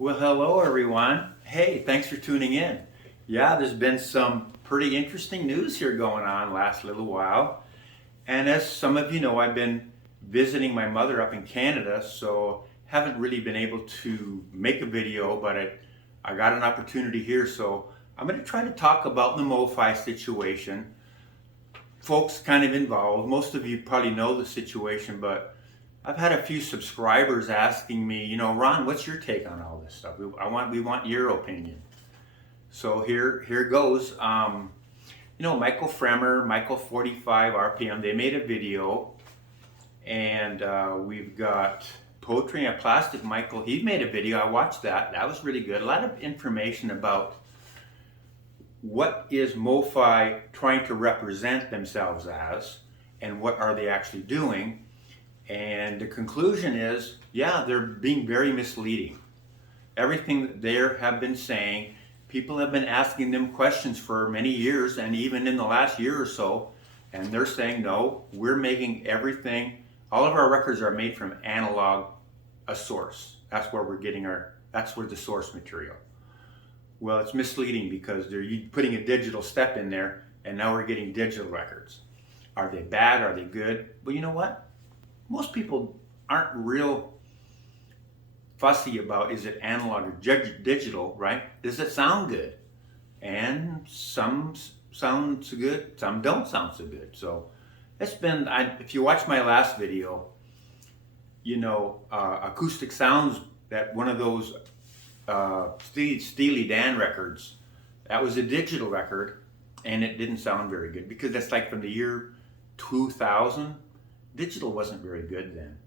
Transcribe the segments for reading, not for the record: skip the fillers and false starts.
Well, hello everyone. Hey, thanks for tuning in. Yeah, there's been some pretty interesting news here going on last little while. And as some of you know, I've been visiting my mother up in Canada, so haven't really been able to make a video, but I got an opportunity here, so I'm going to try to talk about the MoFi situation. Folks kind of involved. Most of you probably know the situation, but I've had a few subscribers asking me, Ron, what's your take on all this stuff? We want your opinion. So here goes. Michael Fremer, Michael 45 RPM, they made a video, and we've got Poetry and Plastic Michael. He made a video. I watched that. That was really good. A lot of information about what is MoFi trying to represent themselves as, and what are they actually doing. And the conclusion is, yeah, they're being very misleading. Everything that they have been saying, people have been asking them questions for many years, and even in the last year or so, and they're saying, no, we're making everything, all of our records are made from analog, a source. That's where that's where the source material. Well, it's misleading because they're putting a digital step in there, and now we're getting digital records. Are they bad? Are they good? Well, you know what? Most people aren't real fussy about, is it analog or digital, right? Does it sound good? And some sounds good, some don't sound so good. So it's been, if you watch my last video, Acoustic Sounds, that one of those Steely Dan records, that was a digital record, and it didn't sound very good because that's like from the year 2000. Digital wasn't very good then.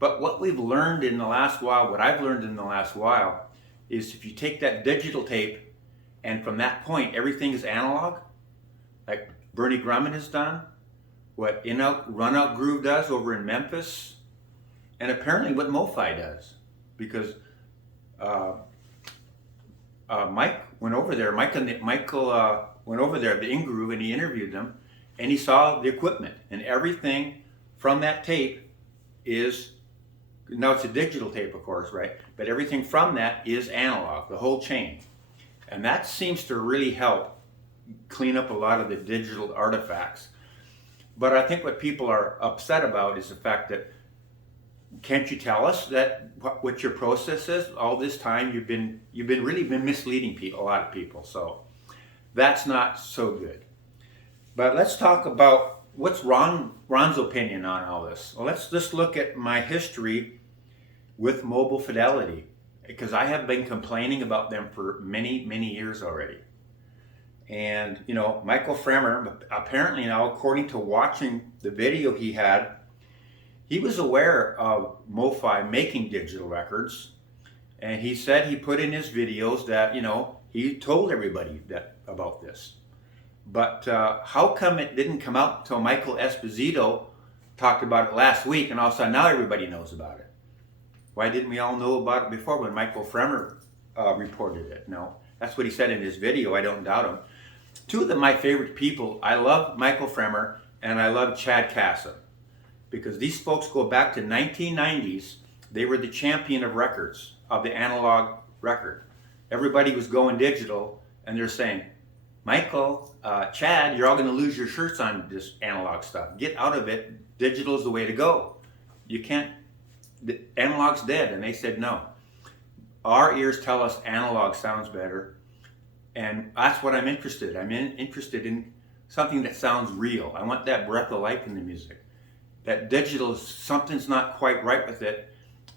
But what we've learned in the last while, what I've learned in the last while, is if you take that digital tape and from that point everything is analog, like Bernie Grumman has done, what Run Out Groove does over in Memphis, and apparently what MoFi does. Because Mike went over there, Michael went over there at the In-Groove, and he interviewed them, and he saw the equipment, and everything from that tape is, now it's a digital tape, of course, right? But everything from that is analog, the whole chain. And that seems to really help clean up a lot of the digital artifacts. But I think what people are upset about is the fact that, can't you tell us that what your process is? All this time you've been really misleading people, a lot of people. So that's not so good. But let's talk about what's Ron's opinion on all this. Well, let's just look at my history with Mobile Fidelity, because I have been complaining about them for many, many years already. And, Michael Fremer, apparently now, according to watching the video he had, he was aware of MoFi making digital records. And he said he put in his videos that, he told everybody about this. But how come it didn't come out until Michael Esposito talked about it last week, and all of a sudden now everybody knows about it? Why didn't we all know about it before when Michael Fremer reported it? No, that's what he said in his video. I don't doubt him. Two of my favorite people, I love Michael Fremer and I love Chad Kasson, because these folks go back to 1990s. They were the champion of records, of the analog record. Everybody was going digital, and they're saying, Michael, Chad, you're all going to lose your shirts on this analog stuff. Get out of it. Digital is the way to go. You can't, the analog's dead. And they said, no. Our ears tell us analog sounds better. And that's what I'm interested in. I'm interested in something that sounds real. I want that breath of life in the music. That digital, something's not quite right with it,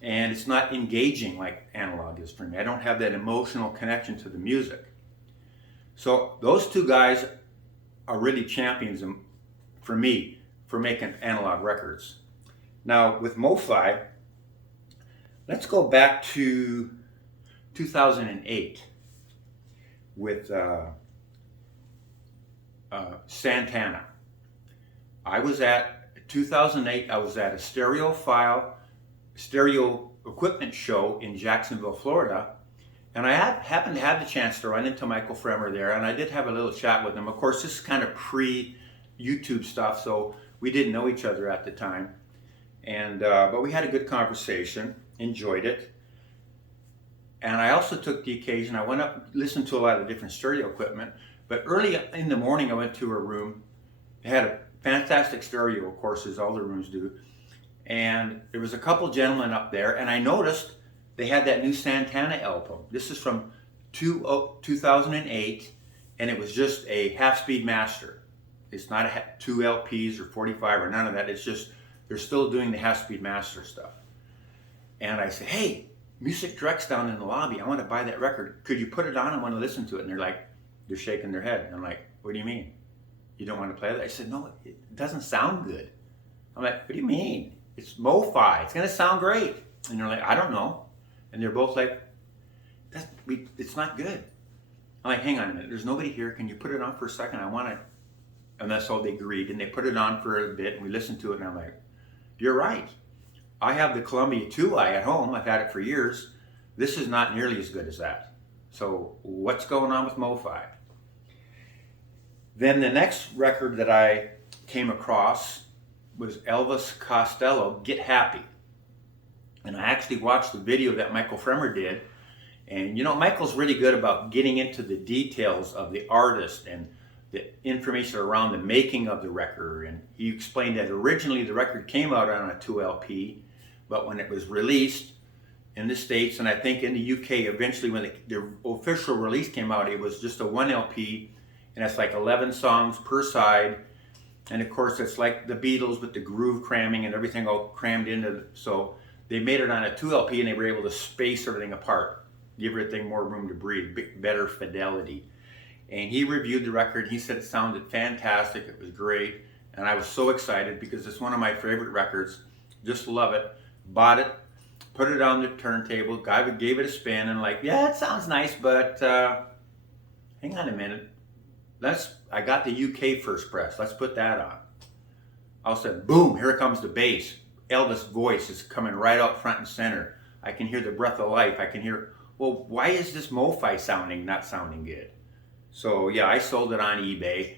and it's not engaging like analog is for me. I don't have that emotional connection to the music. So those two guys are really champions for me for making analog records. Now with MoFi, let's go back to 2008 with Santana. I was at 2008. I was at a stereo equipment show in Jacksonville, Florida. And I happened to have the chance to run into Michael Fremer there, and I did have a little chat with him. Of course, this is kind of pre-YouTube stuff, so we didn't know each other at the time. And but we had a good conversation, enjoyed it. And I also took the occasion, I went up, listened to a lot of different stereo equipment, but early in the morning I went to a room. It had a fantastic stereo, of course, as all the rooms do. And there was a couple gentlemen up there, and I noticed they had that new Santana album. This is from 2008, and it was just a half-speed master. It's not two LPs or 45 or none of that. It's just, they're still doing the half-speed master stuff. And I said, hey, Music Direct's down in the lobby. I want to buy that record. Could you put it on? I want to listen to it. And they're shaking their head. And I'm like, what do you mean? You don't want to play that? I said, no, it doesn't sound good. I'm like, what do you mean? It's MoFi. It's going to sound great. And they're like, I don't know. And they're both like, it's not good. I'm like, hang on a minute. There's nobody here. Can you put it on for a second? I want to. And that's all they agreed. And they put it on for a bit. And we listened to it. And I'm like, you're right. I have the Columbia 2i at home. I've had it for years. This is not nearly as good as that. So what's going on with MoFi? Then the next record that I came across was Elvis Costello, Get Happy. And I actually watched the video that Michael Fremer did. And you know, Michael's really good about getting into the details of the artist and the information around the making of the record. And he explained that originally the record came out on a 2LP, but when it was released in the States, and I think in the UK, eventually when the official release came out, it was just a 1LP, and it's like 11 songs per side. And of course, it's like the Beatles with the groove cramming and everything all crammed into. So they made it on a 2LP, and they were able to space everything apart, give everything more room to breathe, better fidelity. And he reviewed the record. He said it sounded fantastic. It was great. And I was so excited because it's one of my favorite records. Just love it. Bought it, put it on the turntable. Guy gave it a spin, and like, yeah, it sounds nice, but hang on a minute. I got the UK first press. Let's put that on. All of a sudden, boom, here comes the bass. Elvis' voice is coming right out front and center. I can hear the breath of life. I can hear, well, why is this MoFi not sounding good? So yeah, I sold it on eBay.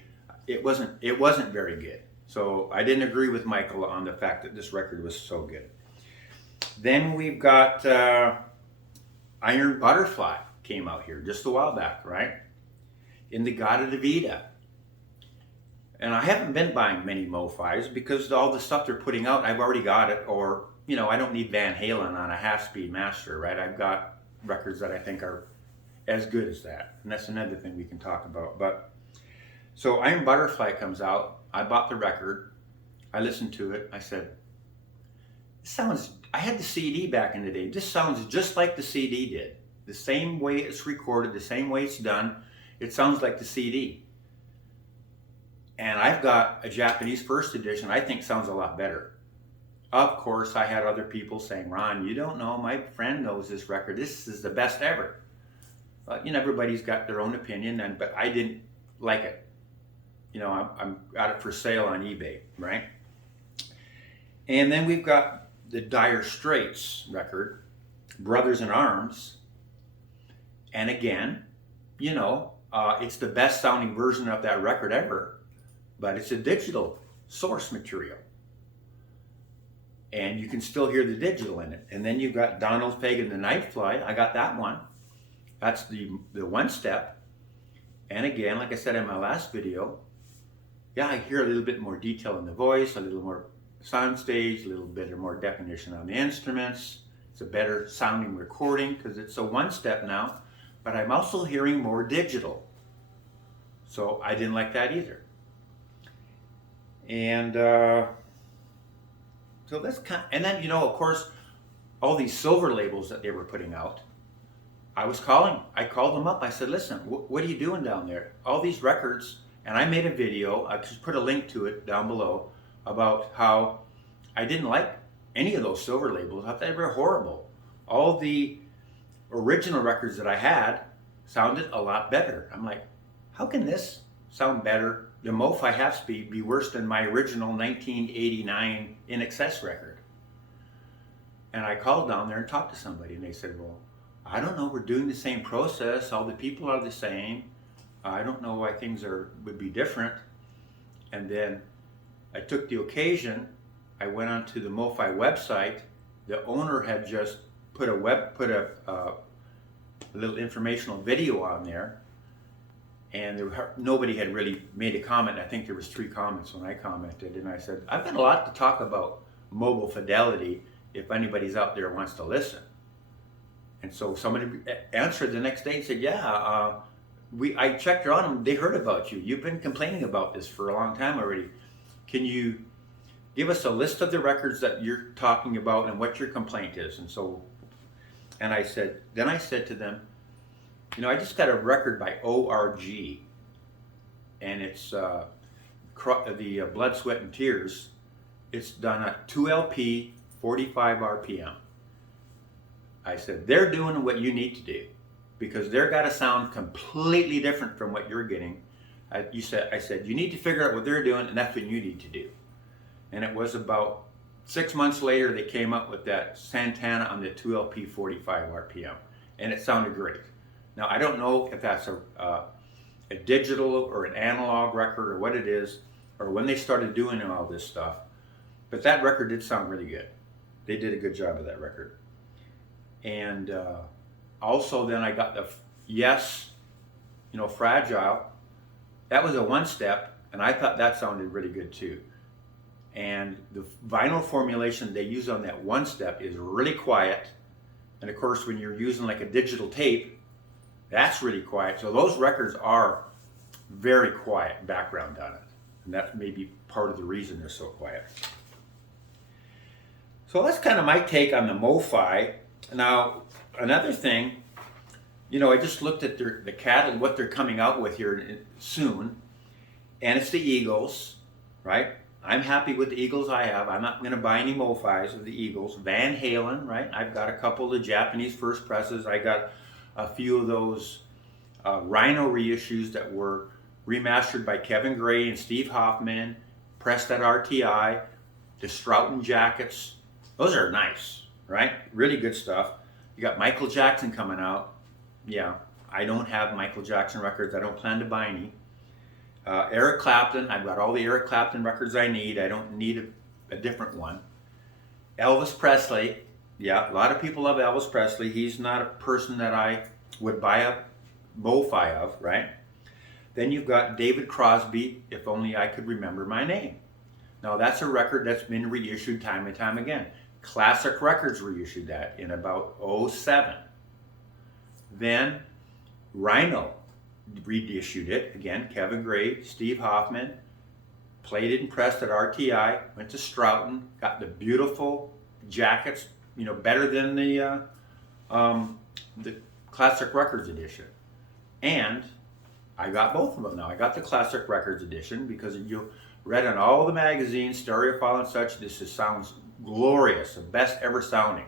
It wasn't very good. So I didn't agree with Michael on the fact that this record was so good. Then we've got Iron Butterfly came out here just a while back, right? In the Gata de Vida. And I haven't been buying many MoFis because all the stuff they're putting out, I've already got it. Or, you know, I don't need Van Halen on a half-speed master, right? I've got records that I think are as good as that. And that's another thing we can talk about. But so Iron Butterfly comes out. I bought the record. I listened to it. I said, I had the CD back in the day. This sounds just like the CD did. The same way it's recorded, the same way it's done. It sounds like the CD. And I've got a Japanese first edition I think sounds a lot better. Of course, I had other people saying, Ron, you don't know, my friend knows this record. This is the best ever. But, you know, everybody's got their own opinion, but I didn't like it. You know, I'm got it for sale on eBay, right? And then we've got the Dire Straits record, Brothers in Arms. And again, you know, it's the best sounding version of that record ever, but it's a digital source material. And you can still hear the digital in it. And then you've got Donald Fagen, the Nightfly. I got that one. That's the one step. And again, like I said in my last video, yeah, I hear a little bit more detail in the voice, a little more sound stage, a little bit more definition on the instruments. It's a better sounding recording because it's a one step now, but I'm also hearing more digital. So I didn't like that either. And so that's and then, you know, of course, all these silver labels that they were putting out, I called them up. I said, listen, what are you doing down there? All these records, and I made a video, I just put a link to it down below, about how I didn't like any of those silver labels. I thought they were horrible. All the original records that I had sounded a lot better. I'm like, how can this sound better? The MoFi half speed be worse than my original 1989 In Excess record? And I called down there and talked to somebody, and they said, well, I don't know, we're doing the same process. All the people are the same. I don't know why things would be different. And then I took the occasion, I went onto the MoFi website. The owner had just put a a little informational video on there, and nobody had really made a comment. I think there was 3 comments when I commented, and I said, I've got a lot to talk about mobile fidelity if anybody's out there wants to listen. And so somebody answered the next day and said, yeah, I checked on them. They heard about you. You've been complaining about this for a long time already. Can you give us a list of the records that you're talking about and what your complaint is? And I said to them, I just got a record by ORG, and it's the Blood, Sweat, and Tears. It's done at 2LP, 45 RPM. I said, they're doing what you need to do, because they're got a sound completely different from what you're getting. I said, you need to figure out what they're doing, and that's what you need to do. And it was about 6 months later, they came up with that Santana on the 2LP 45 RPM, and it sounded great. Now, I don't know if that's a digital or an analog record or what it is, or when they started doing all this stuff, but that record did sound really good. They did a good job of that record. And also then I got the Yes, Fragile. That was a 1-step, and I thought that sounded really good too. And the vinyl formulation they use on that 1-step is really quiet. And of course, when you're using like a digital tape, that's really quiet. So those records are very quiet background on it. And that may be part of the reason they're so quiet. So that's kind of my take on the MoFi. Now, another thing, I just looked at the catalog, what they're coming out with here soon, and it's the Eagles, right? I'm happy with the Eagles I have. I'm not going to buy any MoFis of the Eagles. Van Halen, right? I've got a couple of the Japanese first presses. I got a few of those Rhino reissues that were remastered by Kevin Gray and Steve Hoffman, pressed at RTI, the Stroughton jackets. Those are nice, right? Really good stuff. You got Michael Jackson coming out. Yeah, I don't have Michael Jackson records. I don't plan to buy any. Eric Clapton, I've got all the Eric Clapton records I need. I don't need a different one. Elvis Presley, yeah, a lot of people love Elvis Presley. He's not a person that I would buy a MoFi of, right? Then you've got David Crosby, If Only I Could Remember My Name. Now that's a record that's been reissued time and time again. Classic Records reissued that in about 2007. Then Rhino reissued it, again, Kevin Gray, Steve Hoffman, played it and pressed at RTI, went to Stroughton, got the beautiful jackets, better than the Classic Records edition. And I got both of them now. I got the Classic Records edition because you read on all the magazines, Stereophile and such, this sounds glorious, the best ever sounding.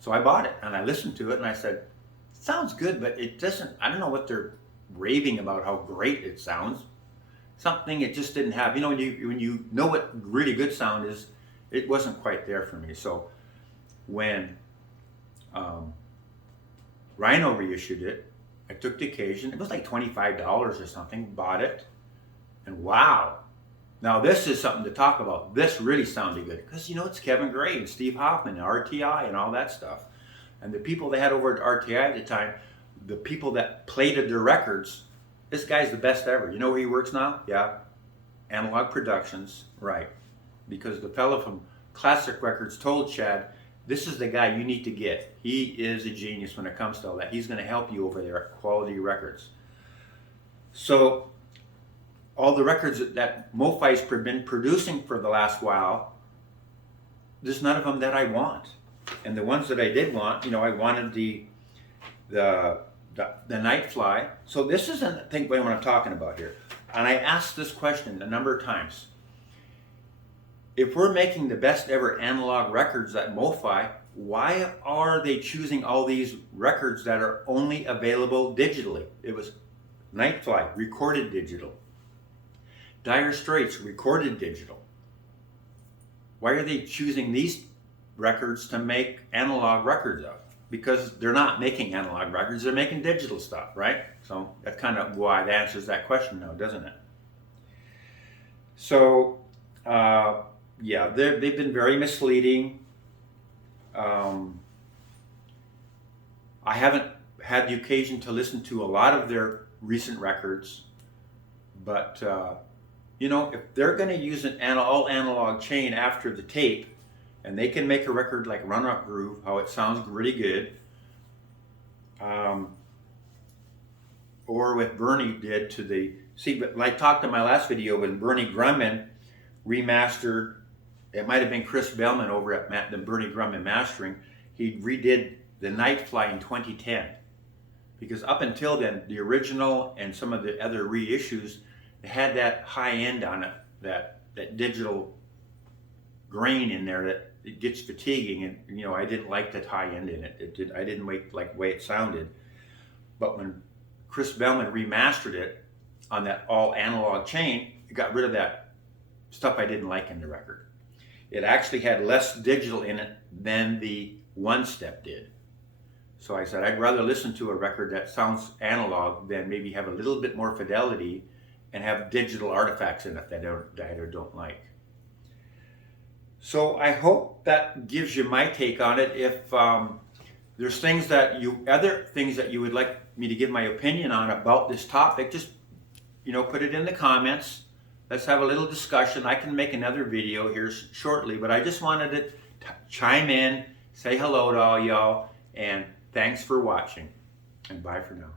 So I bought it and I listened to it and I said, it sounds good, but it doesn't, I don't know what they're raving about how great it sounds. Something it just didn't have. When you know what really good sound is, it wasn't quite there for me. So when Rhino reissued it, I took the occasion. It was like $25 or something. Bought it, and wow! Now this is something to talk about. This really sounded good because it's Kevin Gray and Steve Hoffman and RTI and all that stuff. And the people they had over at RTI at the time, the people that plated their records, this guy's the best ever. You know where he works now? Yeah, Analog Productions, right? Because the fellow from Classic Records told Chad, this is the guy you need to get. He is a genius when it comes to all that. He's going to help you over there at Quality Records. So all the records that MoFi's been producing for the last while, there's none of them that I want. And the ones that I did want, I wanted the Nightfly. So this isn't, I think, what I'm talking about here. And I asked this question a number of times. If we're making the best ever analog records at MoFi, why are they choosing all these records that are only available digitally? It was Nightfly, recorded digital. Dire Straits, recorded digital. Why are they choosing these records to make analog records of? Because they're not making analog records, they're making digital stuff, right? So that's kind of why that answers that question now, doesn't it? So, yeah, they've been very misleading. I haven't had the occasion to listen to a lot of their recent records, but you know, if they're going to use an all analog chain after the tape, and they can make a record like Run Rock Groove, how it sounds really good, or what Bernie did to the, see, but I talked in my last video when Bernie Grumman remastered, it might have been Chris Bellman over at the Bernie Grumman Mastering, he redid the Night Fly in 2010. Because up until then, the original and some of the other reissues, it had that high end on it, that digital grain in there that it gets fatiguing, and you know, I didn't like that high end in it. I didn't like the way it sounded. But when Chris Bellman remastered it on that all analog chain, it got rid of that stuff I didn't like in the record. It actually had less digital in it than the One Step did. So I said, I'd rather listen to a record that sounds analog than maybe have a little bit more fidelity and have digital artifacts in it that I don't like. So I hope that gives you my take on it. If there's other things that you would like me to give my opinion on about this topic, just, you know, put it in the comments. Let's have a little discussion. I can make another video here shortly, but I just wanted to chime in, say hello to all y'all, and thanks for watching, and bye for now.